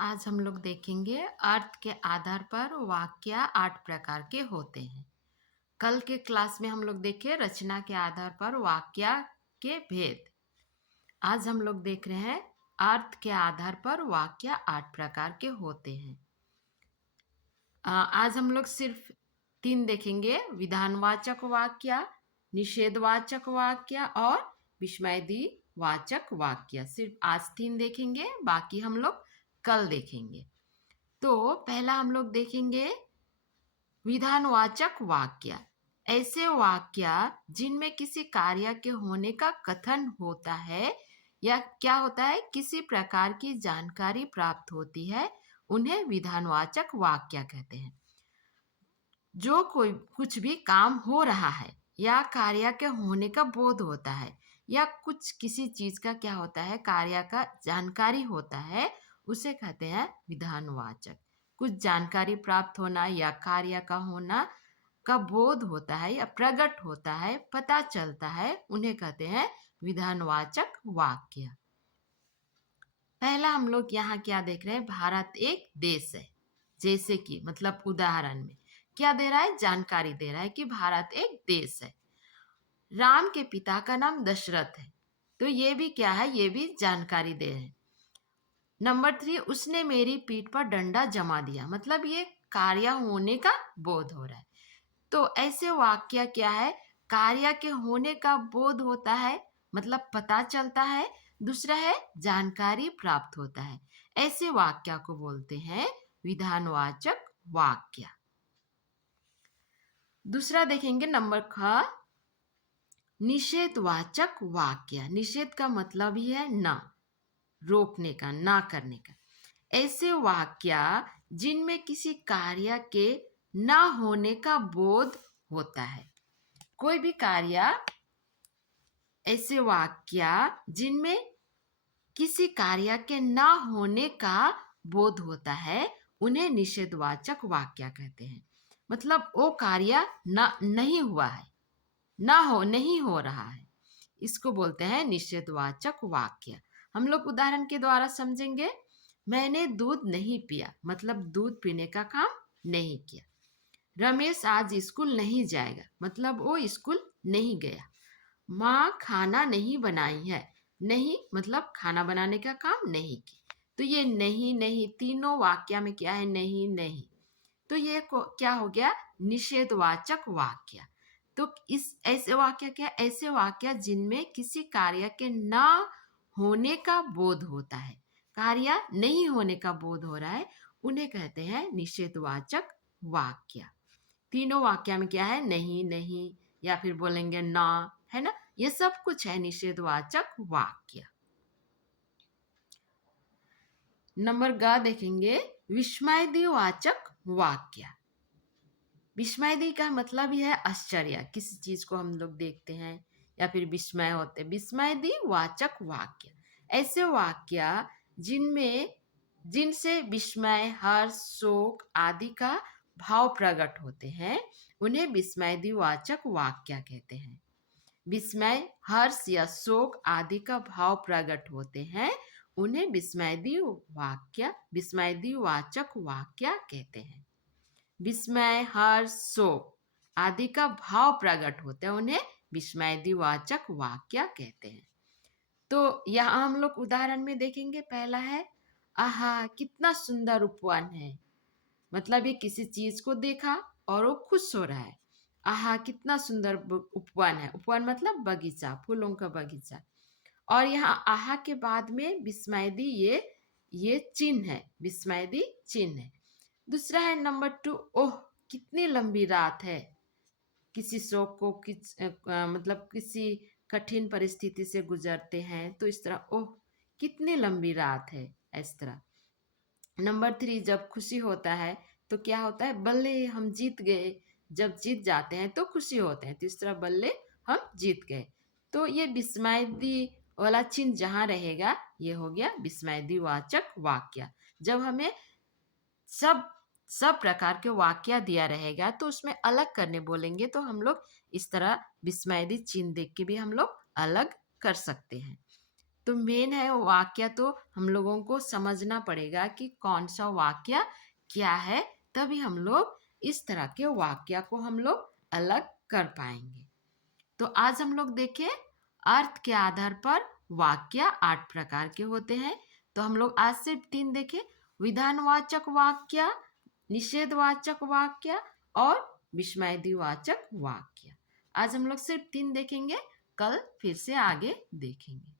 आज हम लोग देखेंगे अर्थ के आधार पर वाक्य 8 प्रकार के होते हैं। कल के क्लास में हम लोग देखे रचना के आधार पर वाक्य के भेद। आज हम लोग देख रहे हैं अर्थ के आधार पर वाक्य 8 प्रकार के होते हैं। आज हम लोग सिर्फ 3 देखेंगे, विधानवाचक वाक्य, निषेधवाचक वाक्य और विस्मयदी वाचक वाक्य। सिर्फ आज 3 देखेंगे, बाकी हम लोग कल देखेंगे। तो पहला हम लोग देखेंगे विधानवाचक वाक्य। ऐसे वाक्य जिनमें किसी कार्य के होने का कथन होता है या क्या होता है, किसी प्रकार की जानकारी प्राप्त होती है, उन्हें विधानवाचक वाक्य कहते हैं। जो कोई कुछ भी काम हो रहा है या कार्य के होने का बोध होता है या कुछ किसी चीज का क्या होता है, कार्य का जानकारी होता है, उसे कहते हैं विधानवाचक। कुछ जानकारी प्राप्त होना या कार्य का होना का बोध होता है या प्रकट होता है, पता चलता है, उन्हें कहते हैं विधानवाचक वाक्य। पहला हम लोग यहाँ क्या देख रहे हैं, भारत एक देश है। जैसे कि मतलब उदाहरण में क्या दे रहा है, जानकारी दे रहा है कि भारत एक देश है। राम के पिता का नाम दशरथ है, तो ये भी क्या है, ये भी जानकारी दे रहे हैं। नंबर 3, उसने मेरी पीठ पर डंडा जमा दिया, मतलब ये कार्य होने का बोध हो रहा है। तो ऐसे वाक्य क्या है, कार्य के होने का बोध होता है, मतलब पता चलता है। दूसरा है जानकारी प्राप्त होता है। ऐसे वाक्य को बोलते हैं विधानवाचक वाक्य। दूसरा देखेंगे नंबर ख, निषेधवाचक वाक्य। निषेध का मतलब ही है ना, रोकने का, ना करने का। ऐसे वाक्य जिनमें किसी कार्य के ना होने का बोध होता है। कोई भी कार्य, ऐसे वाक्य जिनमें किसी कार्य के ना होने का बोध होता है, उन्हें निषेधवाचक वाक्य कहते हैं। मतलब वो कार्य ना नहीं हुआ है, नहीं हो रहा है, इसको बोलते हैं निषेधवाचक वाक्य। हम लोग उदाहरण के द्वारा समझेंगे। मैंने दूध नहीं पिया, मतलब दूध पीने का काम नहीं किया। रमेश आज स्कूल नहीं जाएगा, मतलब वो स्कूल नहीं गया। माँ खाना नहीं बनाई है, नहीं मतलब खाना बनाने का काम नहीं की। तो ये नहीं नहीं तीनों वाक्य में क्या है, नहीं नहीं। तो ये क्या हो गया, निषेधवाचक वाक्य। तो इस ऐसे वाक्य क्या, ऐसे वाक्य जिनमें किसी कार्य के ना होने का बोध होता है, कार्य नहीं होने का बोध हो रहा है, उन्हें कहते हैं निषेधवाचक वाक्य। तीनों वाक्य में क्या है, नहीं नहीं या फिर बोलेंगे ना, है ना, ये सब कुछ है निषेधवाचक वाक्य। नंबर ग देखेंगे विस्मयवाचक वाक्य। विस्मय का मतलब ही है आश्चर्य। किसी चीज को हम लोग देखते हैं या फिर विस्मय होते, विस्मयवाचक वाक्य। ऐसे वाक्य जिनसे विस्मय, हर्ष, शोक आदि का भाव प्रकट होते हैं, उन्हें विस्मयवाचक वाक्य कहते हैं। विस्मय, हर्ष या शोक आदि का भाव प्रकट होते हैं, उन्हें विस्मयवाचक वाक्य कहते हैं। विस्मय, हर्ष, शोक आदि का भाव प्रकट होते हैं, उन्हें विस्मयवाचक वाक्य कहते हैं। तो यहाँ हम लोग उदाहरण में देखेंगे। पहला है, आहा कितना सुंदर उपवन है, मतलब ये किसी चीज को देखा और वो खुश हो रहा है। आहा कितना सुंदर उपवन है, उपवन मतलब बगीचा, फूलों का बगीचा। और यहाँ आहा के बाद में विस्मयदी, ये चिन्ह है, विस्मयदी चिन्ह है। दूसरा है नंबर 2, ओह कितनी लंबी रात है। किसी शोक को मतलब किसी कठिन परिस्थिति से गुजरते हैं, तो इस तरह ओह कितनी लंबी रात है, इस तरह। नंबर 3, जब खुशी होता है तो क्या होता है, बल्ले हम जीत गए। जब जीत जाते हैं तो खुशी होते हैं, तो इस तरह बल्ले हम जीत गए। तो ये विस्मयदी वाला चिन्ह जहाँ रहेगा, ये हो गया विस्मयवाचक वाक्य। जब हमें सब प्रकार के वाक्य दिया रहेगा तो उसमें अलग करने बोलेंगे, तो हम लोग इस तरह विस्मयदी चिन्ह देख के भी हम लोग अलग कर सकते हैं। तो मेन है वाक्य, तो हम लोगों को समझना पड़ेगा कि कौन सा वाक्य क्या है, तभी हम लोग इस तरह के वाक्य को हम लोग अलग कर पाएंगे। तो आज हम लोग देखें अर्थ के आधार पर वाक्य 8 प्रकार के होते हैं। तो हम लोग आज सिर्फ 3 देखें, विधानवाचक वाक्य, निषेधवाचक वाक्य और विस्मयवाचक वाक्य। आज हम लोग सिर्फ 3 देखेंगे, कल फिर से आगे देखेंगे।